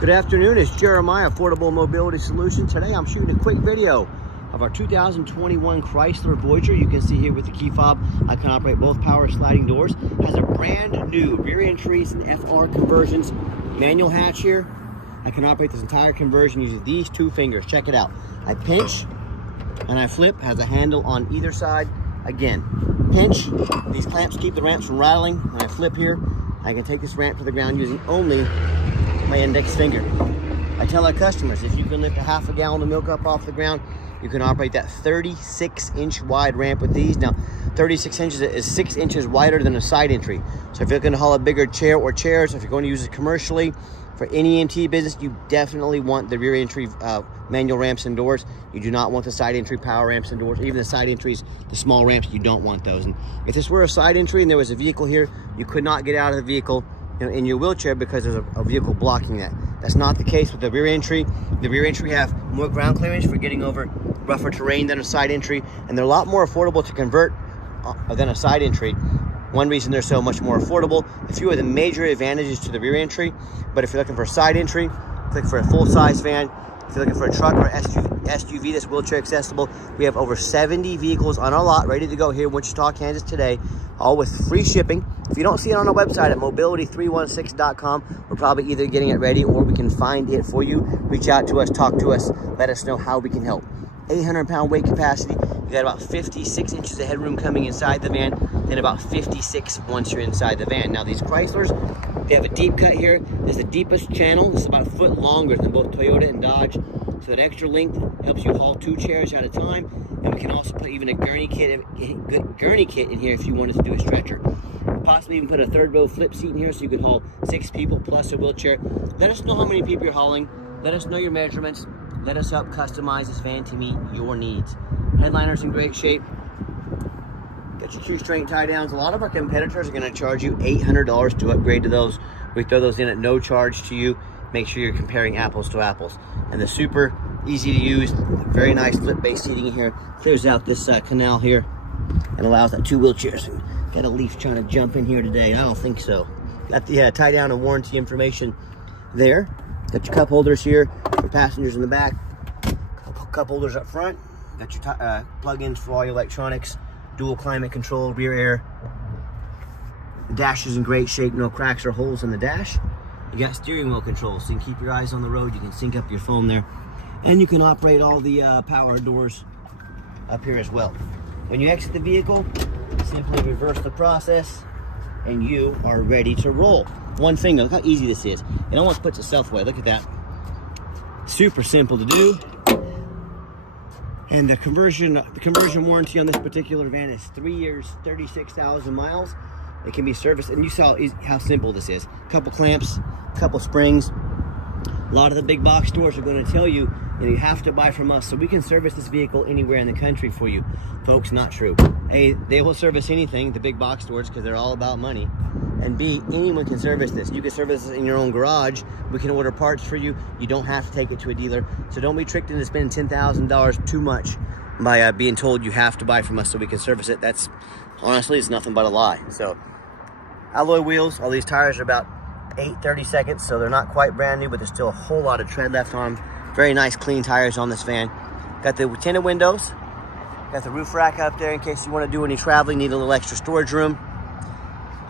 Good afternoon, it's Jeremiah, Affordable Mobility Solutions. Today I'm shooting a quick video of our 2021 Chrysler Voyager. You can see here with the key fob, I can operate both power sliding doors. Has a brand new rear entries and FR conversions, manual hatch here. I can operate this entire conversion using these two fingers. Check it out. I pinch and I flip, has a handle on either side. Again, pinch, these clamps keep the ramps from rattling. When I flip here, I can take this ramp to the ground using only my index finger. I tell our customers, if you can lift a half a gallon of milk up off the ground, you can operate that 36-inch wide ramp with these. Now, 36 inches is 6 inches wider than a side entry. So if you're going to haul a bigger chair or chairs, if you're going to use it commercially for any NEMT business, you definitely want the rear entry manual ramps and doors. You do not want the side entry power ramps and doors. Even the side entries, the small ramps, you don't want those. And if this were a side entry and there was a vehicle here, you could not get out of the vehicle in your wheelchair because there's a vehicle blocking that. That's not the case with the rear entry. The rear entry have more ground clearance for getting over rougher terrain than a side entry, and they're a lot more affordable to convert than a side entry. One reason they're so much more affordable, a few of the major advantages to the rear entry, but if you're looking for a side entry, click for a full-size van. If you're looking for a truck or SUV that's wheelchair accessible, we have over 70 vehicles on our lot ready to go here in Wichita, Kansas today, all with free shipping. If you don't see it on our website at mobility316.com, we're probably either getting it ready or we can find it for you. Reach out to us, talk to us, let us know how we can help. 800-pound weight capacity. You got about 56 inches of headroom coming inside the van, and about 56 once you're inside the van. Now these Chryslers, they have a deep cut here. This is the deepest channel. This is about a foot longer than both Toyota and Dodge. So that extra length helps you haul 2 chairs at a time. And we can also put even a gurney kit in here if you wanted to do a stretcher. Possibly even put a third row flip seat in here so you could haul 6 people plus a wheelchair. Let us know how many people you're hauling. Let us know your measurements. Let us help customize this van to meet your needs. Headliner's in great shape. Got your 2 straight tie downs. A lot of our competitors are going to charge you $800 to upgrade to those. We throw those in at no charge to you. Make sure you're comparing apples to apples. And the super easy to use, very nice flip base seating in here. Clears out this canal here and allows that 2 wheelchairs. Got a Leaf trying to jump in here today. I don't think so. Got the tie down and warranty information there. Got your cup holders here for passengers in the back. Cup holders up front. Got your plug-ins for all your electronics. Dual climate control, rear air. The dash is in great shape. No cracks or holes in the dash. You got steering wheel controls, so you can keep your eyes on the road. You can sync up your phone there. And you can operate all the power doors up here as well. When you exit the vehicle, simply reverse the process and you are ready to roll. One finger, look how easy this is. It almost puts itself away, look at that. Super simple to do. And the conversion warranty on this particular van is 3 years, 36,000 miles. It can be serviced, and you saw how simple this is. A couple clamps, a couple springs. A lot of the big box stores are going to tell you that you have to buy from us so we can service this vehicle anywhere in the country for you. Folks, not true. A, they will service anything, the big box stores, because they're all about money. And B, anyone can service this. You can service this in your own garage. We can order parts for you. You don't have to take it to a dealer. So don't be tricked into spending $10,000 too much by being told you have to buy from us so we can service it. That's, honestly, it's nothing but a lie. So, alloy wheels. All these tires are about 8/32, so they're not quite brand new, but there's still a whole lot of tread left on them. Very nice, clean tires on this van. Got the tinted windows. Got the roof rack up there in case you want to do any traveling, need a little extra storage room.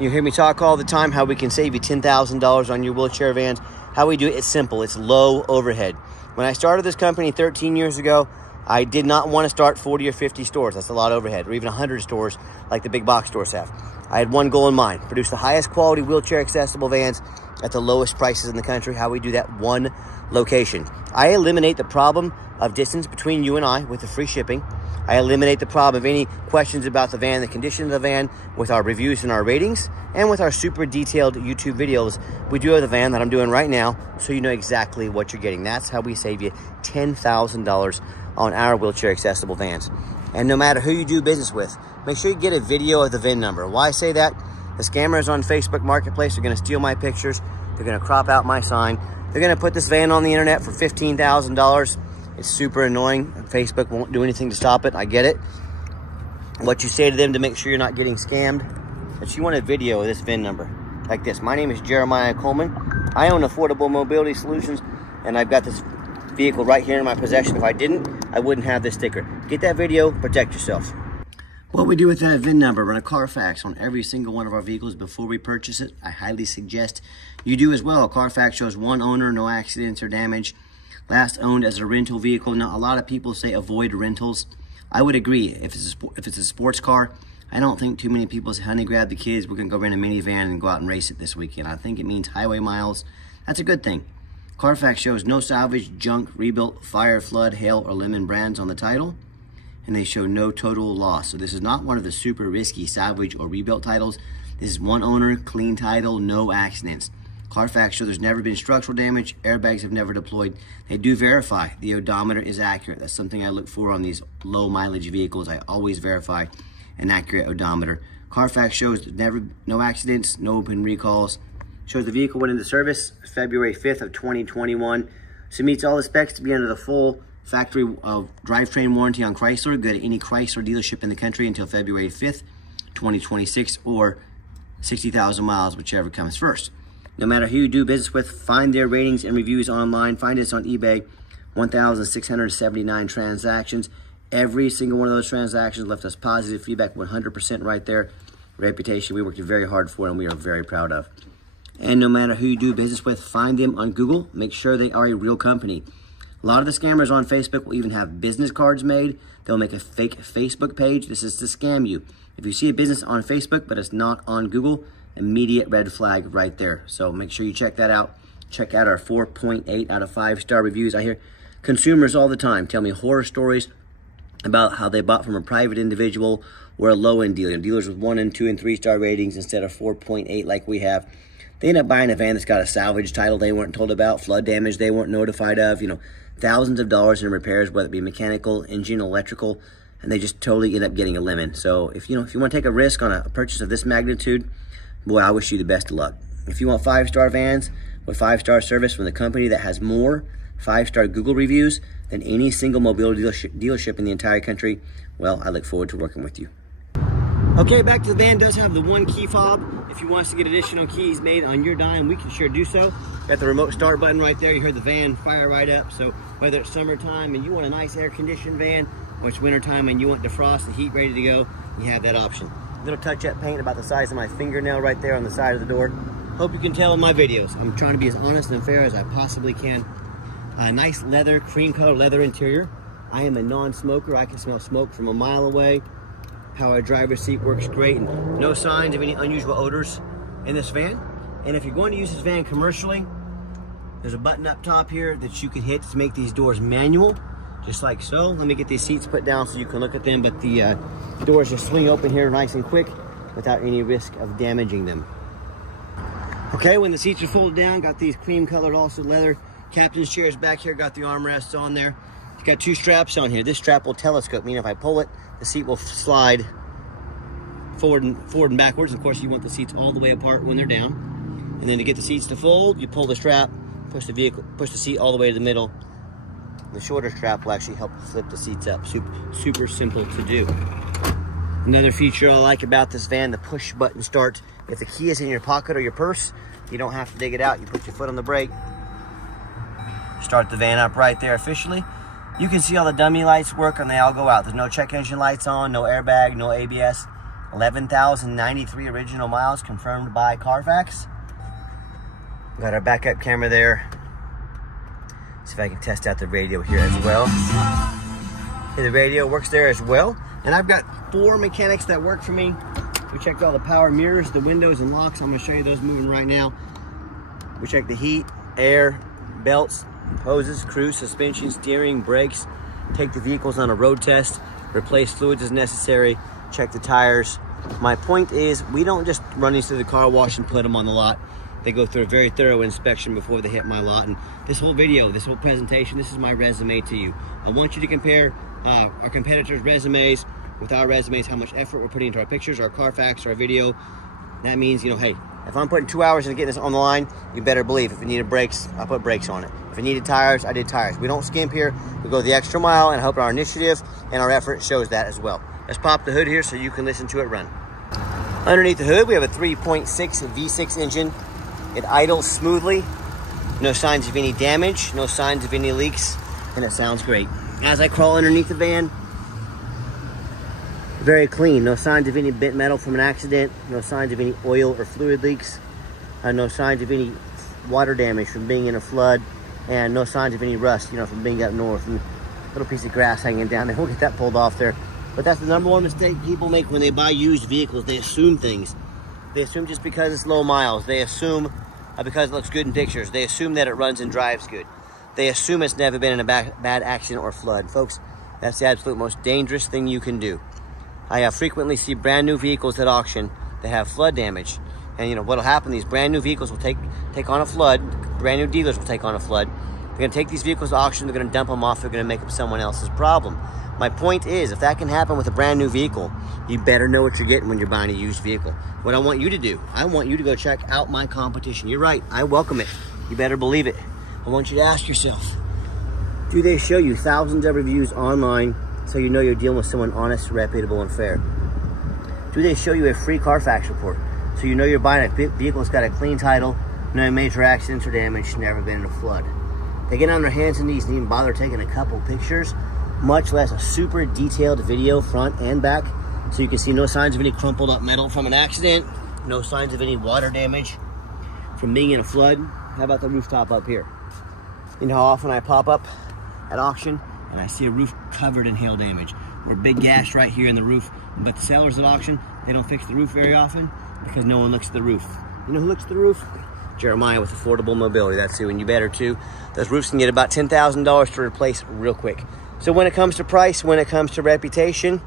You hear me talk all the time how we can save you $10,000 on your wheelchair vans. How we do it, it's simple. It's low overhead. When I started this company 13 years ago, I did not want to start 40 or 50 stores. That's a lot of overhead, or even 100 stores like the big box stores have. I had one goal in mind: produce the highest quality wheelchair accessible vans at the lowest prices in the country. How we do that, one location. I eliminate the problem of distance between you and I with the free shipping. I eliminate the problem of any questions about the van, the condition of the van, with our reviews and our ratings, and with our super detailed YouTube videos we do of the van that I'm doing right now, so you know exactly what you're getting. That's how we save you $10,000 on our wheelchair accessible vans. And no matter who you do business with, make sure you get a video of the VIN number. Why I say that? The scammers on Facebook Marketplace are going to steal my pictures. They're going to crop out my sign. They're going to put this van on the internet for $15,000. It's super annoying. Facebook won't do anything to stop it. I get it. What you say to them to make sure you're not getting scammed, but you want a video of this VIN number like this. My name is Jeremiah Coleman. I own Affordable Mobility Solutions, and I've got this vehicle right here in my possession. If I didn't, I wouldn't have this sticker. Get that video, protect yourself. What we do with that VIN number, run a Carfax on every single one of our vehicles before we purchase it. I highly suggest you do as well. Carfax shows one owner, no accidents or damage. Last owned as a rental vehicle. Now, a lot of people say avoid rentals. I would agree. If it's a sports car, I don't think too many people say, honey, grab the kids, we're gonna go rent a minivan and go out and race it this weekend. I think it means highway miles. That's a good thing. Carfax shows no salvage, junk, rebuilt, fire, flood, hail, or lemon brands on the title. And they show no total loss. So this is not one of the super risky salvage or rebuilt titles. This is one owner, clean title, no accidents. Carfax shows there's never been structural damage, airbags have never deployed. They do verify the odometer is accurate. That's something I look for on these low mileage vehicles. I always verify an accurate odometer. Carfax shows there's no accidents, no open recalls. Shows the vehicle went into service February 5th of 2021. So it meets all the specs to be under the full factory drivetrain warranty on Chrysler. Go to any Chrysler dealership in the country until February 5th, 2026, or 60,000 miles, whichever comes first. No matter who you do business with, find their ratings and reviews online. Find us on eBay, 1,679 transactions. Every single one of those transactions left us positive feedback, 100% right there. Reputation we worked very hard for and we are very proud of. And no matter who you do business with, find them on Google. Make sure they are a real company. A lot of the scammers on Facebook will even have business cards made. They'll make a fake Facebook page. This is to scam you. If you see a business on Facebook, but it's not on Google, immediate red flag right there. So make sure you check that out. Check out our 4.8 out of 5-star reviews. I hear consumers all the time tell me horror stories about how they bought from a private individual or a low-end dealer. Dealers with 1 and 2 and 3-star ratings instead of 4.8 like we have. They end up buying a van that's got a salvage title they weren't told about, flood damage they weren't notified of, thousands of dollars in repairs, whether it be mechanical, engine, electrical, and they just totally end up getting a lemon. So if you want to take a risk on a purchase of this magnitude, boy, I wish you the best of luck. If you want 5-star vans with 5-star service from the company that has more 5-star Google reviews than any single mobility dealership in the entire country, well, I look forward to working with you. Okay, back to the van. Does have the one key fob. If you want us to get additional keys made on your dime, we can sure do so. Got the remote start button right there. You hear the van fire right up. So whether it's summertime and you want a nice air-conditioned van, or it's wintertime and you want defrost and heat ready to go, you have that option. Little touch-up paint about the size of my fingernail right there on the side of the door. Hope you can tell in my videos. I'm trying to be as honest and fair as I possibly can. A nice leather, cream color leather interior. I am a non-smoker. I can smell smoke from a mile away. Power driver's seat works great, and no signs of any unusual odors in this van. And if you're going to use this van commercially, there's a button up top here that you can hit to make these doors manual, just like so. Let me get these seats put down so you can look at them, but the doors just swing open here nice and quick without any risk of damaging them. Okay, when the seats are folded down, got these cream colored also leather captain's chairs back here, got the armrests on there. It's got 2 straps on here. This strap will telescope, meaning if I pull it, the seat will slide forward and backwards. Of course, you want the seats all the way apart when they're down. And then to get the seats to fold, you pull the strap, push the seat all the way to the middle. The shorter strap will actually help flip the seats up. Super simple to do. Another feature I like about this van, the push button start. If the key is in your pocket or your purse, you don't have to dig it out. You put your foot on the brake, start the van up right there officially. You can see all the dummy lights work and they all go out. There's no check engine lights on, no airbag, no ABS. 11,093 original miles confirmed by Carfax. Got our backup camera there. See if I can test out the radio here as well. Okay, the radio works there as well. And I've got 4 mechanics that work for me. We checked all the power mirrors, the windows and locks. I'm gonna show you those moving right now. We checked the heat, air, belts, hoses, cruise, suspension, steering, brakes. Take the vehicles on a road test. Replace fluids as necessary. Check the tires. My point is, we don't just run these through the car wash and put them on the lot. They go through a very thorough inspection before they hit my lot. And this whole video, this whole presentation, this is my resume to you. I want you to compare our competitors' resumes with our resumes, how much effort we're putting into our pictures, our Carfax, our video. That means, hey, if I'm putting 2 hours into getting this on the line, you better believe if it needed brakes, I put brakes on it. If it needed tires, I did tires. We don't skimp here. We go the extra mile, and I hope our initiative and our effort shows that as well. Let's pop the hood here so you can listen to it run. Underneath the hood, we have a 3.6 V6 engine. It idles smoothly. No signs of any damage, no signs of any leaks, and it sounds great. As I crawl underneath the van, very clean. No signs of any bent metal from an accident, no signs of any oil or fluid leaks, no signs of any water damage from being in a flood, and no signs of any rust, from being up north. And a little piece of grass hanging down there. We'll get that pulled off there. But that's the number one mistake people make when they buy used vehicles. They assume things. They assume just because it's low miles. They assume because it looks good in pictures. They assume that it runs and drives good. They assume it's never been in a bad accident or flood. Folks, that's the absolute most dangerous thing you can do. I frequently see brand new vehicles at auction that have flood damage. And what'll happen, these brand new vehicles will take on a flood. Brand new dealers will take on a flood. They're gonna take these vehicles to auction, they're gonna dump them off, they're gonna make them someone else's problem. My point is, if that can happen with a brand new vehicle, you better know what you're getting when you're buying a used vehicle. What I want you to do, I want you to go check out my competition. You're right, I welcome it. You better believe it. I want you to ask yourself, do they show you thousands of reviews online so you know you're dealing with someone honest, reputable, and fair? Do they show you a free Carfax report so you know you're buying a vehicle that's got a clean title, no major accidents or damage, never been in a flood? They get on their hands and knees and even bother taking a couple pictures, much less a super detailed video front and back, so you can see no signs of any crumpled up metal from an accident, no signs of any water damage from being in a flood. How about the rooftop up here? You know how often I pop up at auction and I see a roof covered in hail damage, or a big gash right here in the roof. But the sellers at auction, they don't fix the roof very often because no one looks at the roof. You know who looks at the roof? Jeremiah with Affordable Mobility. That's who, and you better too. Those roofs can get about $10,000 to replace real quick. So when it comes to price, when it comes to reputation,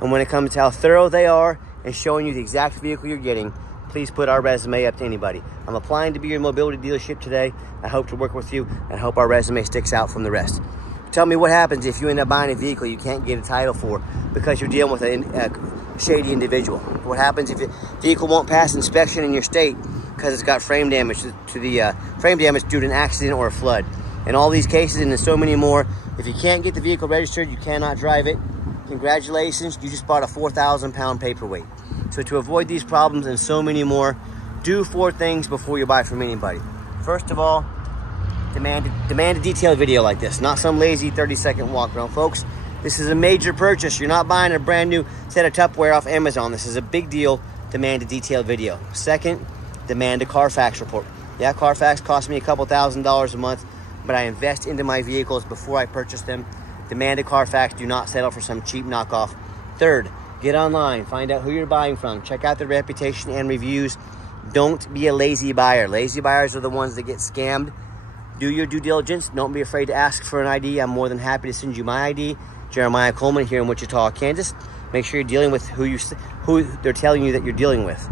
and when it comes to how thorough they are and showing you the exact vehicle you're getting, please put our resume up to anybody. I'm applying to be your mobility dealership today. I hope to work with you and I hope our resume sticks out from the rest. Tell me what happens if you end up buying a vehicle you can't get a title for because you're dealing with a shady individual. What happens if your vehicle won't pass inspection in your state because it's got frame damage to the frame damage due to an accident or a flood? In all these cases and in so many more, if you can't get the vehicle registered, you cannot drive it. Congratulations, you just bought a 4,000-pound paperweight. So to avoid these problems and so many more, do 4 things before you buy from anybody. First of all, demand a detailed video like this, not some lazy 30-second walk around. Folks, this is a major purchase. You're not buying a brand new set of Tupperware off Amazon. This is a big deal. Demand a detailed video. Second, demand a Carfax report. Yeah, Carfax costs me a couple $1,000s a month, but I invest into my vehicles before I purchase them. Demand a Carfax. Do not settle for some cheap knockoff. Third, get online. Find out who you're buying from. Check out the reputation and reviews. Don't be a lazy buyer. Lazy buyers are the ones that get scammed. Do your due diligence. Don't be afraid to ask for an ID. I'm more than happy to send you my ID. Jeremiah Coleman here in Wichita, Kansas. Make sure you're dealing with who they're telling you that you're dealing with.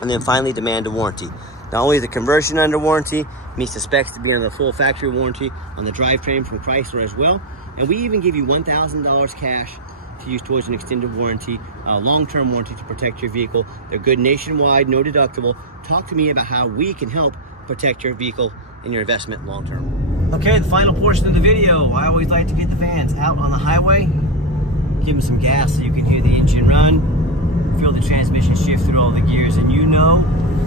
And then finally, demand a warranty. Not only is the conversion under warranty, meets the specs to be under the full factory warranty on the drivetrain from Chrysler as well. And we even give you $1,000 cash to use towards an extended warranty, long-term warranty to protect your vehicle. They're good nationwide, no deductible. Talk to me about how we can help protect your vehicle and your investment long-term. Okay, the final portion of the video. I always like to get the vans out on the highway, give them some gas so you can hear the engine run, feel the transmission shift through all the gears, and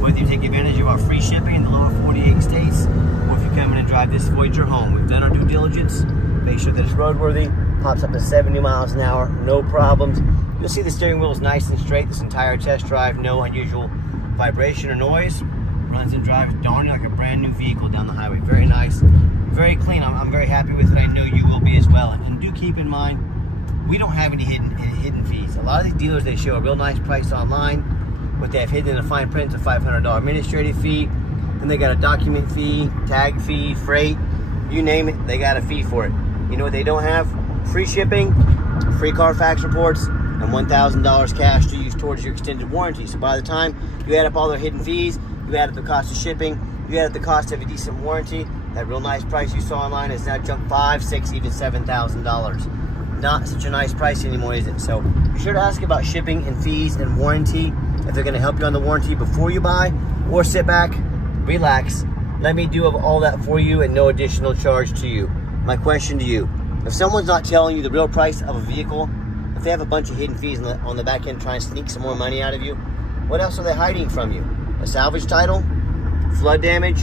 whether you take advantage of our free shipping in the lower 48 states, or if you come in and drive this Voyager home. We've done our due diligence, make sure that it's roadworthy, pops up to 70 miles an hour, no problems. You'll see the steering wheel is nice and straight this entire test drive, no unusual vibration or noise. Runs and drives darn like a brand new vehicle down the highway. Very nice, very clean. I'm very happy with it. I know you will be as well. And do keep in mind, we don't have any hidden fees. A lot of these dealers, they show a real nice price online. What they have hidden in the fine print is a $500 administrative fee. Then they got a document fee, tag fee, freight, you name it, they got a fee for it. You know what they don't have? Free shipping, free Carfax reports, and $1,000 cash to use towards your extended warranty. So by the time you add up all their hidden fees, you add up the cost of shipping, you add up the cost of a decent warranty, that real nice price you saw online is now jumped $5,000, $6,000, even $7,000. Not such a nice price anymore, is it? So be sure to ask about shipping and fees and warranty, if they're gonna help you on the warranty before you buy, or sit back, relax, let me do all that for you at no additional charge to you. My question to you, if someone's not telling you the real price of a vehicle, if they have a bunch of hidden fees on the back end trying to sneak some more money out of you, what else are they hiding from you? A salvage title? flood damage,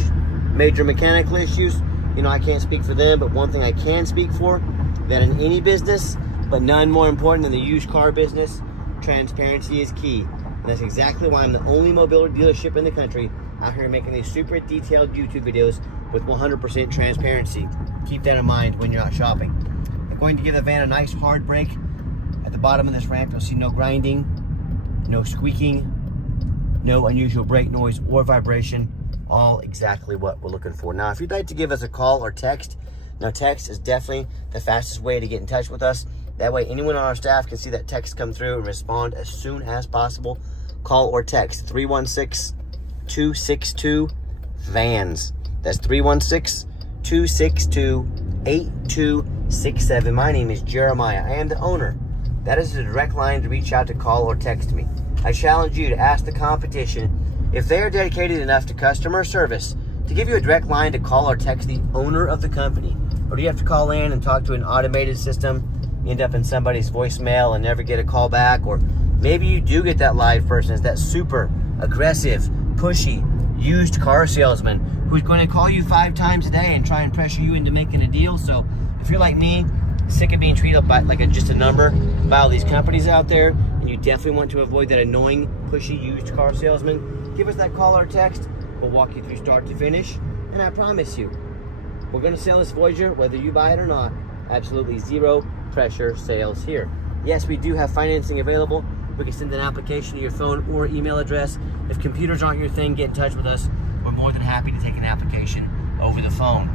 major mechanical issues, you know, I can't speak for them, but one thing I can speak for, that in any business, but none more important than the used car business, transparency is key. And that's exactly why I'm the only mobility dealership in the country out here making these super detailed YouTube videos with 100% transparency. Keep that in mind when you're out shopping. I'm going to give the van a nice hard brake. At the bottom of this ramp, you'll see no grinding, no squeaking, no unusual brake noise or vibration. All exactly what we're looking for. Now, if you'd like to give us a call or text, now text is definitely the fastest way to get in touch with us. That way anyone on our staff can see that text come through and respond as soon as possible. Call or text 316-262-VANS. That's 316-262-8267. My name is Jeremiah. I am the owner. That is the direct line to reach out to call or text me. I challenge you to ask the competition if they are dedicated enough to customer service to give you a direct line to call or text the owner of the company. Or do you have to call in and talk to an automated system, end up in somebody's voicemail and never get a call back? Or maybe you do get that live person, is that super aggressive, pushy, used car salesman who's going to call you 5 times a day and try and pressure you into making a deal. So if you're like me, sick of being treated by just a number by all these companies out there, and you definitely want to avoid that annoying, pushy used car salesman, give us that call or text. We'll walk you through start to finish, and I promise you, we're going to sell this Voyager whether you buy it or not. Absolutely zero pressure sales here. Yes, we do have financing available. We can send an application to your phone or email address. If computers aren't your thing, get in touch with us. We're more than happy to take an application over the phone.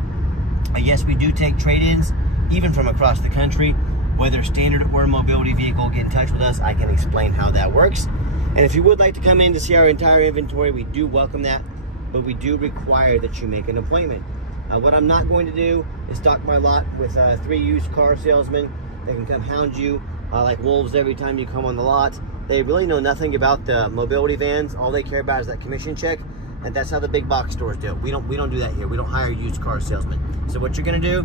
Yes, we do take trade-ins, even from across the country. Whether standard or mobility vehicle, get in touch with us. I can explain how that works. And if you would like to come in to see our entire inventory, we do welcome that, but we do require that you make an appointment. What I'm not going to do is stock my lot with 3 used car salesmen that can come hound you like wolves every time you come on the lot. They really know nothing about the mobility vans. All they care about is that commission check, and that's how the big box stores do it. We don't do that here. We don't hire used car salesmen. So what you're going to do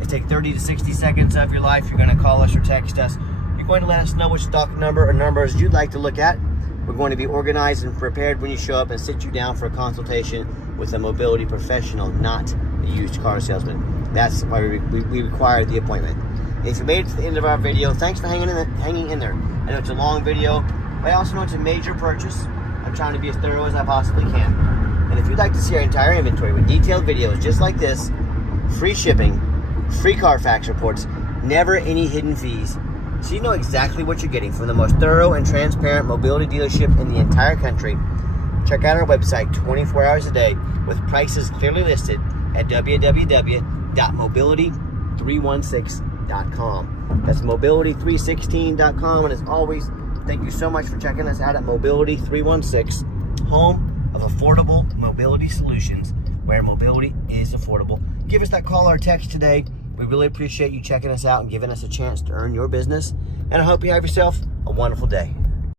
is take 30 to 60 seconds of your life. You're going to call us or text us. You're going to let us know which stock number or numbers you'd like to look at. We're going to be organized and prepared when you show up and sit you down for a consultation with a mobility professional, not a used car salesman. That's why we require the appointment. If you made it to the end of our video, thanks for hanging in there. I know it's a long video, but I also know it's a major purchase. I'm trying to be as thorough as I possibly can. And if you'd like to see our entire inventory with detailed videos just like this, free shipping, free Carfax reports, never any hidden fees, so you know exactly what you're getting from the most thorough and transparent mobility dealership in the entire country, check out our website 24 hours a day with prices clearly listed at www.mobility316.com. That's mobility316.com. And as always, thank you so much for checking us out at Mobility316, home of affordable mobility solutions, where mobility is affordable. Give us that call or text today. We really appreciate you checking us out and giving us a chance to earn your business. And I hope you have yourself a wonderful day.